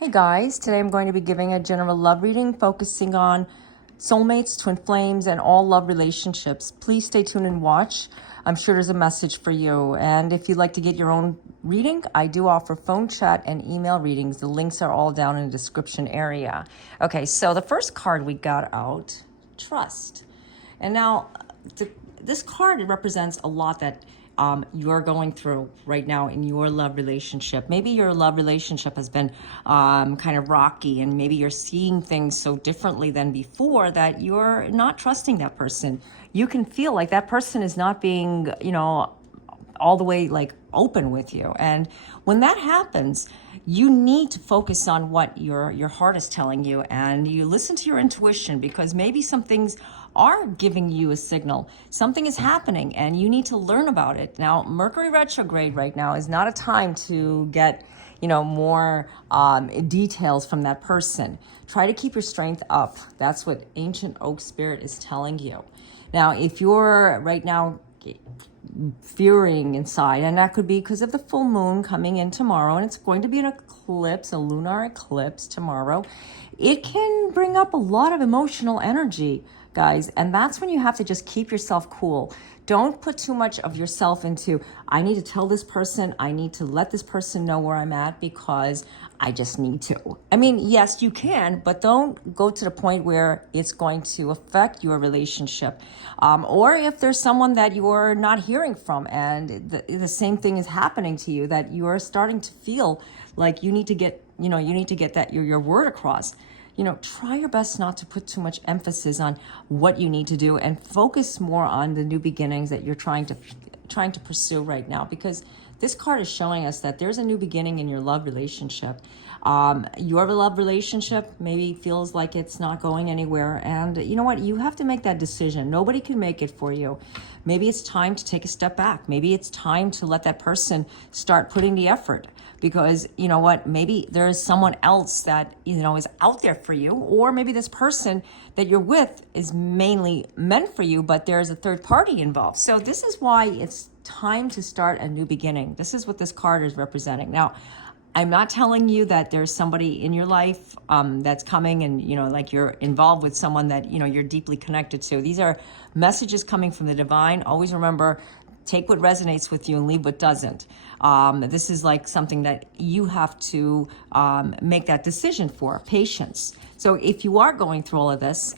Hey guys, today I'm going to be giving a general love reading focusing on soulmates, twin flames, and all love relationships. Please stay tuned and watch. I'm sure there's a message for you. And if you'd like to get your own reading, I do offer phone chat and email readings. The links are all down in the description area. Okay, so the first card we got out, trust. And now this card represents a lot that you're going through right now in your love relationship. Maybe your love relationship has been kind of rocky, and maybe you're seeing things so differently than before that you're not trusting that person. You can feel like that person is not being, all the way like open with you. And when that happens, you need to focus on what your heart is telling you, and you listen to your intuition, because maybe some things are giving you a signal. Something is happening and you need to learn about it. Now, Mercury retrograde right now is not a time to get more details from that person. Try to keep your strength up. That's what ancient oak spirit is telling you. Now, if you're right now fearing inside, and that could be because of the full moon coming in tomorrow, and it's going to be an eclipse, a lunar eclipse tomorrow, it can bring up a lot of emotional energy, guys, and that's when you have to just keep yourself cool. Don't put too much of yourself into, I need to tell this person, I need to let this person know where I'm at because I just need to. I mean, yes, you can, but don't go to the point where it's going to affect your relationship. Or if there's someone that you're not hearing from and the same thing is happening to you, that you're starting to feel like you need to get, that your word across. Try your best not to put too much emphasis on what you need to do and focus more on the new beginnings that you're trying to pursue right now, because this card is showing us that there's a new beginning in your love relationship. Your love relationship maybe feels like it's not going anywhere, and you know what? You have to make that decision. Nobody can make it for you. Maybe it's time to take a step back. Maybe it's time to let that person start putting the effort, because you know what? Maybe there's someone else that is out there for you, or maybe this person that you're with is mainly meant for you, but there's a third party involved. So this is why it's time to start a new beginning. This is what this card is representing. Now, I'm not telling you that there's somebody in your life that's coming and, like you're involved with someone that, you're deeply connected to. These are messages coming from the divine. Always remember, take what resonates with you and leave what doesn't. This is like something that you have to make that decision for. Patience. So if you are going through all of this,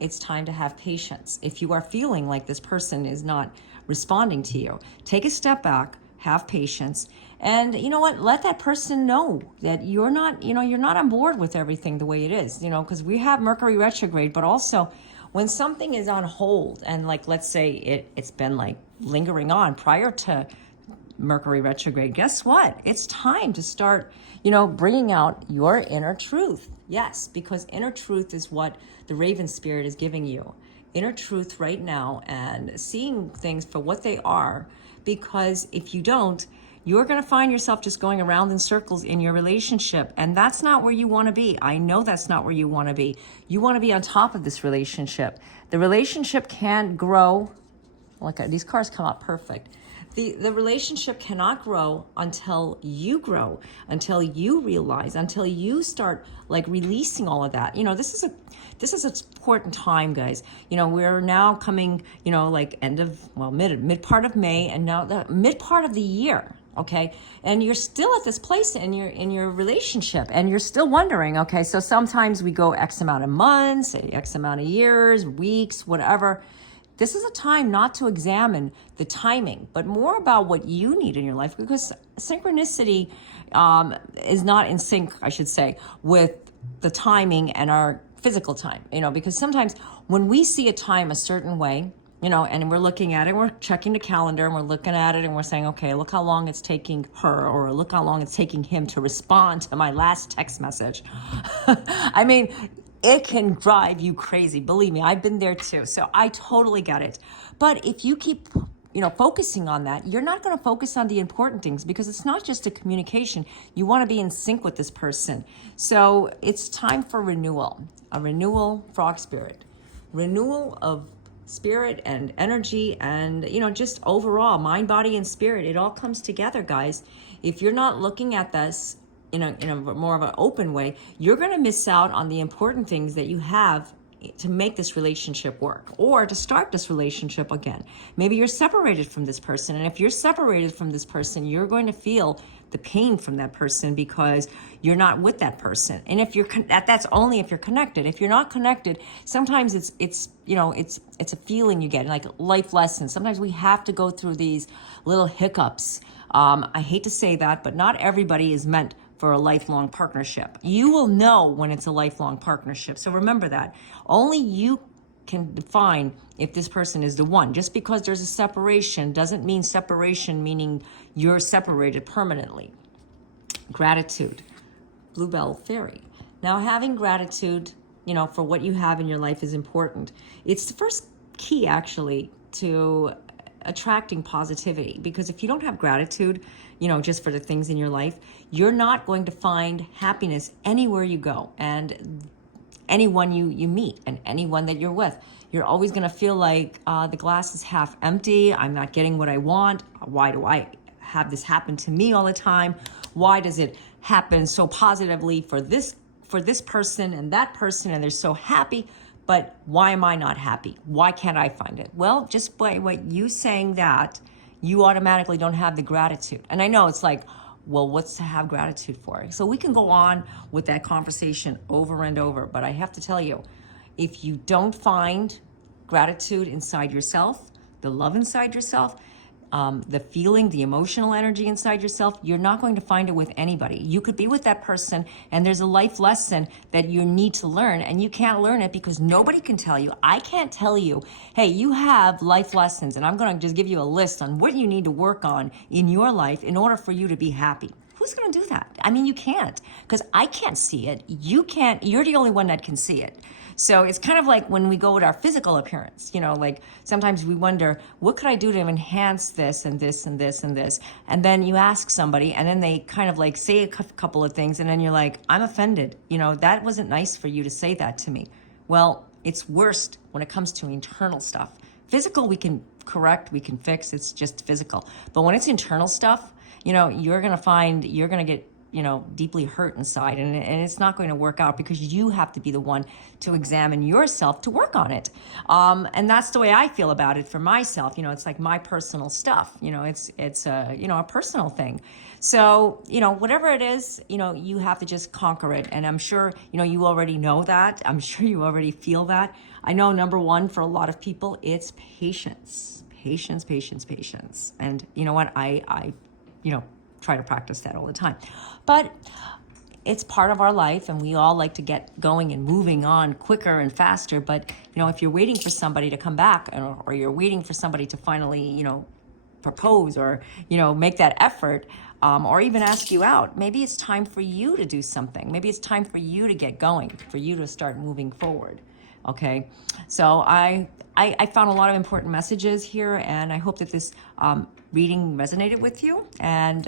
it's time to have patience. If you are feeling like this person is not responding to you, take a step back, have patience, and you know what? Let that person know that you're not on board with everything the way it is, because we have Mercury retrograde, but also when something is on hold, and like, let's say it's been like lingering on prior to Mercury retrograde, guess what? It's time to start, bringing out your inner truth. Yes, because inner truth is what the Raven Spirit is giving you. Inner truth right now, and seeing things for what they are, because if you don't, you're going to find yourself just going around in circles in your relationship, and that's not where you want to be. I know that's not where you want to be. You want to be on top of this relationship. The relationship can't grow. Look, these cards come out perfect. The relationship cannot grow until you grow, until you realize, until you start like releasing all of that. This is an important time, guys. We're now coming, like mid part of May, and now the mid part of the year. Okay, and you're still at this place in your relationship, and you're still wondering. Okay, so sometimes we go X amount of months, X amount of years, weeks, whatever. This is a time not to examine the timing, but more about what you need in your life, because synchronicity is not in sync, I should say, with the timing and our physical time, because sometimes when we see a time a certain way, and we're looking at it, we're checking the calendar and we're looking at it and we're saying, okay, look how long it's taking her, or look how long it's taking him to respond to my last text message. I mean, it can drive you crazy. Believe me, I've been there too. So I totally get it. But if you keep, focusing on that, you're not going to focus on the important things, because it's not just a communication. You want to be in sync with this person. So it's time for renewal. A renewal, frog spirit. Renewal of spirit and energy, and just overall mind, body, and spirit. It all comes together, guys. If you're not looking at this in a more of an open way, you're going to miss out on the important things that you have to make this relationship work or to start this relationship again. Maybe you're separated from this person, and if you're separated from this person, you're going to feel the pain from that person because you're not with that person. And if you're that's only if you're connected. If you're not connected, sometimes it's a feeling you get, like life lessons. Sometimes we have to go through these little hiccups. I hate to say that, but not everybody is meant for a lifelong partnership. You will know when it's a lifelong partnership. So remember that. Only you can define if this person is the one. Just because there's a separation doesn't mean separation meaning you're separated permanently. Gratitude. Bluebell Fairy. Now, having gratitude, for what you have in your life is important. It's the first key, actually, to attracting positivity, because if you don't have gratitude, just for the things in your life, you're not going to find happiness anywhere you go and anyone you meet and anyone that you're with. You're always going to feel like the glass is half empty. I'm not getting what I want. Why do I have this happen to me all the time? Why does it happen so positively for this person and that person, and they're so happy? But why am I not happy? Why can't I find it? Well, just by what you saying that, you automatically don't have the gratitude. And I know it's like, well, what's to have gratitude for? So we can go on with that conversation over and over. But I have to tell you, if you don't find gratitude inside yourself, the love inside yourself, the feeling, the emotional energy inside yourself, you're not going to find it with anybody. You could be with that person and there's a life lesson that you need to learn, and you can't learn it because nobody can tell you. I can't tell you, hey, you have life lessons, and I'm going to just give you a list on what you need to work on in your life in order for you to be happy. Who's going to do that? I mean, you can't, because I can't see it. You can't. You're the only one that can see it. So it's kind of like when we go with our physical appearance, like sometimes we wonder, what could I do to enhance this and this and this and this? And then you ask somebody, and then they kind of like say a couple of things, and then you're like, I'm offended. That wasn't nice for you to say that to me. Well, it's worst when it comes to internal stuff. Physical, we can correct, we can fix. It's just physical. But when it's internal stuff, you're going to get deeply hurt inside, and it's not going to work out because you have to be the one to examine yourself to work on it. And that's the way I feel about it for myself. It's like my personal stuff. It's a personal thing. So, whatever it is, you have to just conquer it. And I'm sure, you already know that. I'm sure you already feel that. I know number one for a lot of people, it's patience. Patience. And you know what? I try to practice that all the time. But it's part of our life, and we all like to get going and moving on quicker and faster. But, if you're waiting for somebody to come back, or you're waiting for somebody to finally, propose or, make that effort, or even ask you out, maybe it's time for you to do something. Maybe it's time for you to get going, for you to start moving forward. Okay, so I found a lot of important messages here, and I hope that this reading resonated with you. And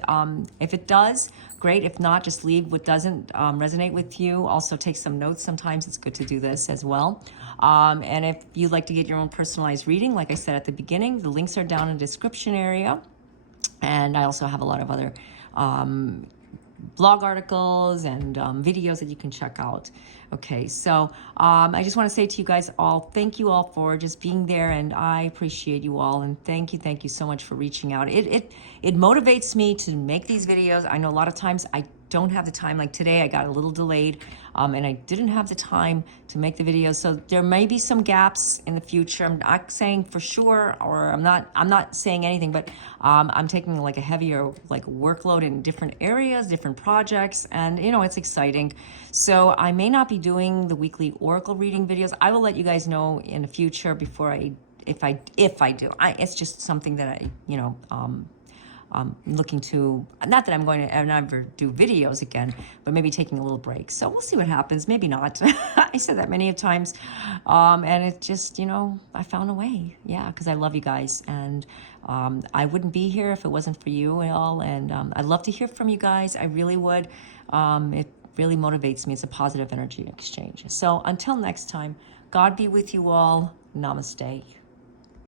if it does, great. If not, just leave what doesn't resonate with you. Also take some notes. Sometimes it's good to do this as well. And if you'd like to get your own personalized reading, like I said at the beginning, the links are down in the description area. And I also have a lot of other blog articles and videos that you can check out. Okay, so I just want to say to you guys all, thank you all for just being there, and I appreciate you all, and thank you so much for reaching out. It motivates me to make these videos. I know a lot of times I don't have the time. Like today, I got a little delayed, and I didn't have the time to make the videos. So there may be some gaps in the future. I'm not saying for sure, or I'm not saying anything, but I'm taking like a heavier workload in different areas, different projects, and it's exciting. So I may not be doing the weekly oracle reading videos. I will let you guys know in the future if I do. It's just something that I'm looking to, not that I'm going to ever do videos again, but maybe taking a little break. So we'll see what happens. Maybe not. I said that many times. And it just, I found a way. Yeah, because I love you guys. And I wouldn't be here if it wasn't for you and all. And I'd love to hear from you guys. I really would. It really motivates me. It's a positive energy exchange. So until next time, God be with you all. Namaste.